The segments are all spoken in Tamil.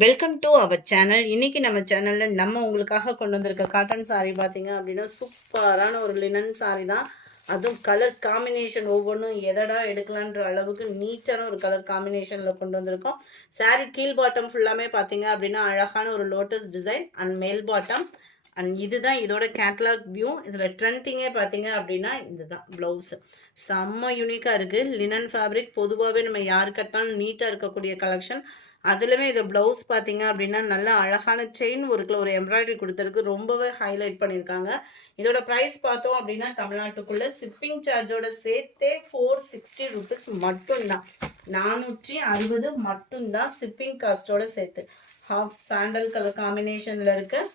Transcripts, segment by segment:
Welcome to our channel. இன்னைக்கு நம்ம சேனல்ல நம்ம உங்களுக்காக கொண்டு வந்திருக்க காட்டன் சாரீ பார்த்தீங்க அப்படின்னா சூப்பரான ஒரு லினன் சாரீ தான். அதுவும் கலர் காம்பினேஷன் ஒவ்வொன்றும் எதடா எடுக்கலான்ற அளவுக்கு நீட்டான ஒரு கலர் காம்பினேஷனில் கொண்டு வந்திருக்கோம். சாரீ கீழ் பாட்டம் ஃபுல்லாமே பார்த்தீங்க அப்படின்னா அழகான ஒரு லோட்டஸ் டிசைன் அண்ட் மேல் பாட்டம். அண்ட் இதுதான் இதோட கேட்லாக் வியூ. இதில் ட்ரெண்டிங்கே பார்த்தீங்க அப்படின்னா இதுதான் ப்ளவுஸு. செம்ம யூனிக்காக இருக்குது. லினன் ஃபேப்ரிக் பொதுவாகவே நம்ம யார் கட்டினாலும் நீட்டாக இருக்கக்கூடிய கலெக்ஷன். அதுலேயுமே இது ப்ளவுஸ் பார்த்தீங்க அப்படின்னா நல்லா அழகான செயின் ஒர்க்கில் ஒரு எம்ப்ராய்டரி கொடுத்துருக்கு. ரொம்பவே ஹைலைட் பண்ணியிருக்காங்க. இதோட ப்ரைஸ் பார்த்தோம் அப்படின்னா தமிழ்நாட்டுக்குள்ளே ஷிப்பிங் சார்ஜோட சேர்த்தே 460 ருபீஸ் மட்டும்தான். 460 மட்டும்தான் ஷிப்பிங் காஸ்ட்டோட சேர்த்து. ஹாஃப் சாண்டல் கலர் காம்பினேஷனில் இருக்குது.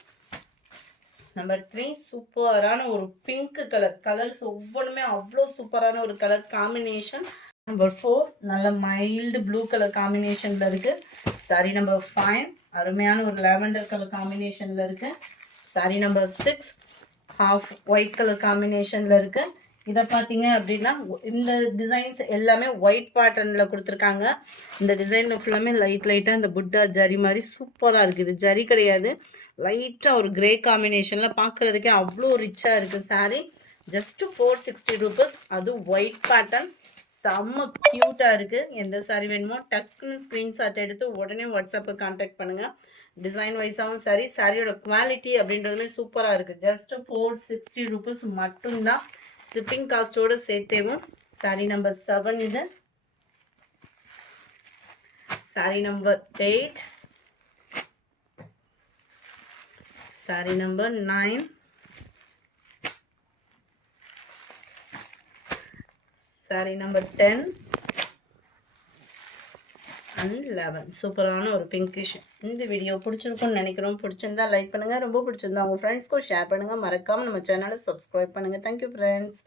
நம்பர் 3 சூப்பரான ஒரு பிங்க் கலர்ஸ் ஒவ்வொன்றுமே அவ்வளோ சூப்பரான ஒரு கலர் காம்பினேஷன். நம்பர் 4 நல்ல மைல்டு ப்ளூ கலர் காம்பினேஷனில் இருக்குது. சாரி நம்பர் 5 அருமையான ஒரு லாவெண்டர் கலர் காம்பினேஷனில் இருக்குது. Sorry number 6 half white colour காம்பினேஷனில் இருக்குது. இதை பார்த்தீங்க அப்படின்னா இந்த டிசைன்ஸ் எல்லாமே ஒயிட் பேட்டர்னில் கொடுத்துருக்காங்க. இந்த டிசைனில் ஃபுல்லாமே லைட்டாக இந்த புட்டா ஜரி மாதிரி சூப்பராக இருக்குது. ஜரி கிடையாது, லைட்டாக ஒரு கிரே காம்பினேஷனில் பார்க்குறதுக்கே அவ்வளோ ரிச்சாக இருக்குது சாரீ. Just 460 rupees. அது ஒயிட் பேட்டர்ன் செம்ம க்யூட்டாக இருக்குது. எந்த சாரீ வேணுமோ டக்குன்னு ஸ்க்ரீன்ஷாட் எடுத்து உடனே வாட்ஸ்அப்பில் கான்டாக்ட் பண்ணுங்கள். டிசைன் வைஸாகவும் சரி, சாரியோட குவாலிட்டி அப்படின்றதுமே சூப்பராக இருக்குது. ஜஸ்ட்டு 460 ருபீஸ் மட்டும்தான் ஷிப்பிங் காஸ்ட்டோடு சேர்த்தேவும். சாரீ நம்பர் 7 இது. Sari number 8, sari number 9, sari number 10 and 11. சூப்பரான ஒரு பிங்கிஷ். இந்த வீடியோ பிடிச்சிருக்கும்னு நினைக்கிறோம். பிடிச்சிருந்தா லைக் பண்ணுங்கள், ரொம்ப பிடிச்சிருந்தா உங்கள் ஃப்ரெண்ட்ஸ்க்கும் ஷேர் பண்ணுங்கள். மறக்காமல் நம்ம சேனலை சப்ஸ்கிரைப் பண்ணுங்கள். Thank you friends.